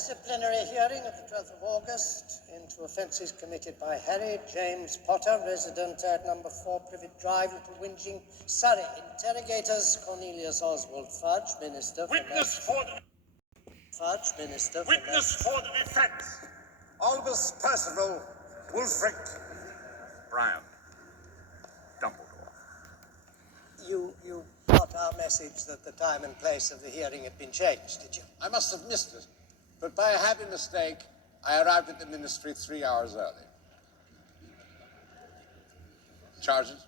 disciplinary hearing of the 12th of August into offences committed by Harry James Potter, resident at number 4 Privet Drive, Little Whinging, Surrey. Interrogators Cornelius Oswald Fudge, Minister for Witness for the... Fudge, Minister for... Witness for the defence. Albus Percival Wulfric Brian. Dumbledore. You got our message that the time and place of the hearing had been changed, did you? I must have missed it, but by a happy mistake, I arrived at the ministry 3 hours early. Charges?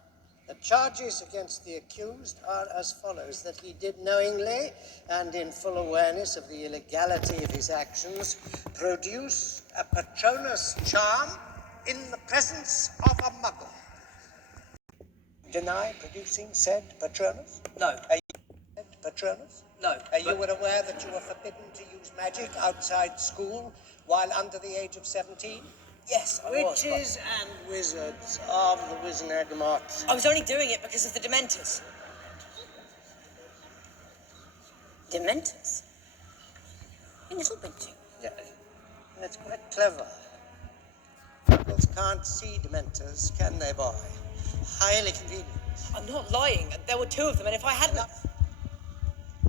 The charges against the accused are as follows: that he did knowingly and in full awareness of the illegality of his actions produce a Patronus charm in the presence of a muggle. Deny producing said Patronus? No. Are you said Patronus? No. Are you aware that you are forbidden to use magic outside school while under the age of 17? Yes, I was. Witches and wizards of the Wizenagamots. I was only doing it because of the Dementors. Dementors? In Little Whinging? Yeah, that's quite clever. Muggles can't see Dementors, can they, boy? Highly convenient. I'm not lying. There were 2 of them, and if I hadn't... Enough.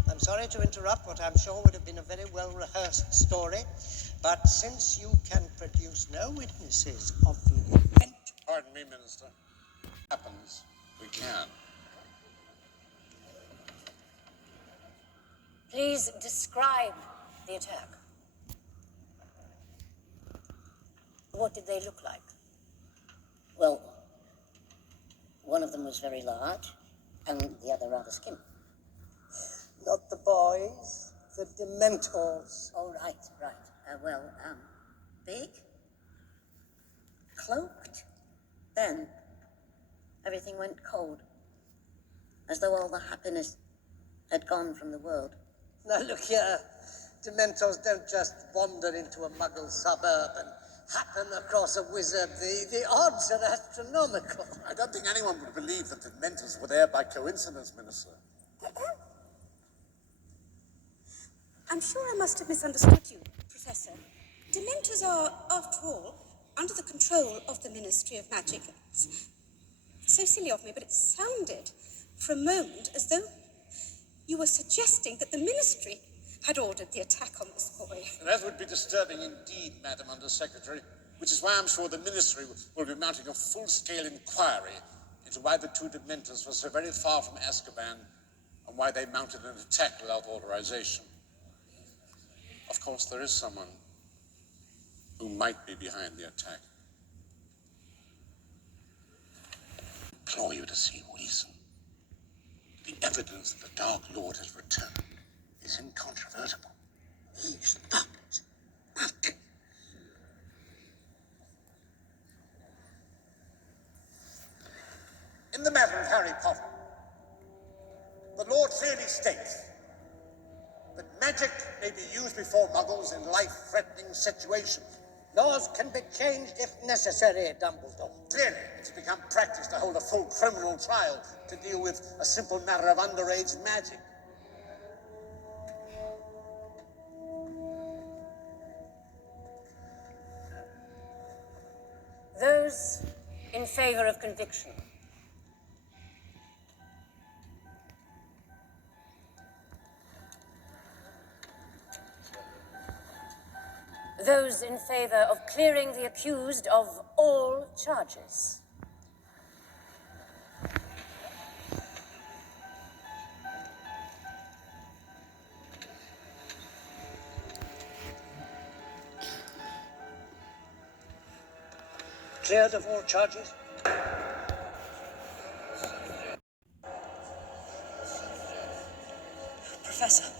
I'm sorry to interrupt what I'm sure would have been a very well-rehearsed story, but since you can produce no witnesses of the event... Pardon me, Minister. Happens, we can. Please describe the attack. What did they look like? Well, one of them was very large, and the other rather skinny. Not the boys, the Dementors. Oh, right. Big, cloaked. Then everything went cold, as though all the happiness had gone from the world. Now look here, Dementors don't just wander into a muggle suburb and happen across a wizard. The odds are astronomical. I don't think anyone would believe that the Dementors were there by coincidence, Minister. I'm sure I must have misunderstood you, Professor. Dementors are, after all, under the control of the Ministry of Magic. It's so silly of me, but it sounded for a moment as though you were suggesting that the Ministry had ordered the attack on this boy. That would be disturbing indeed, Madam Undersecretary, which is why I'm sure the Ministry will be mounting a full-scale inquiry into why the 2 Dementors were so very far from Azkaban and why they mounted an attack without authorization. Of course, there is someone who might be behind the attack. I implore you to see reason. The evidence that the Dark Lord has returned is incontrovertible. He stopped nothing. In the matter of Harry Potter, the law clearly states that magic may be used before muggles in life-threatening situations. Laws can be changed if necessary, Dumbledore. Clearly, it's become practice to hold a full criminal trial to deal with a simple matter of underage magic. Those in favor of conviction. Those in favor of clearing the accused of all charges. Cleared of all charges? Professor,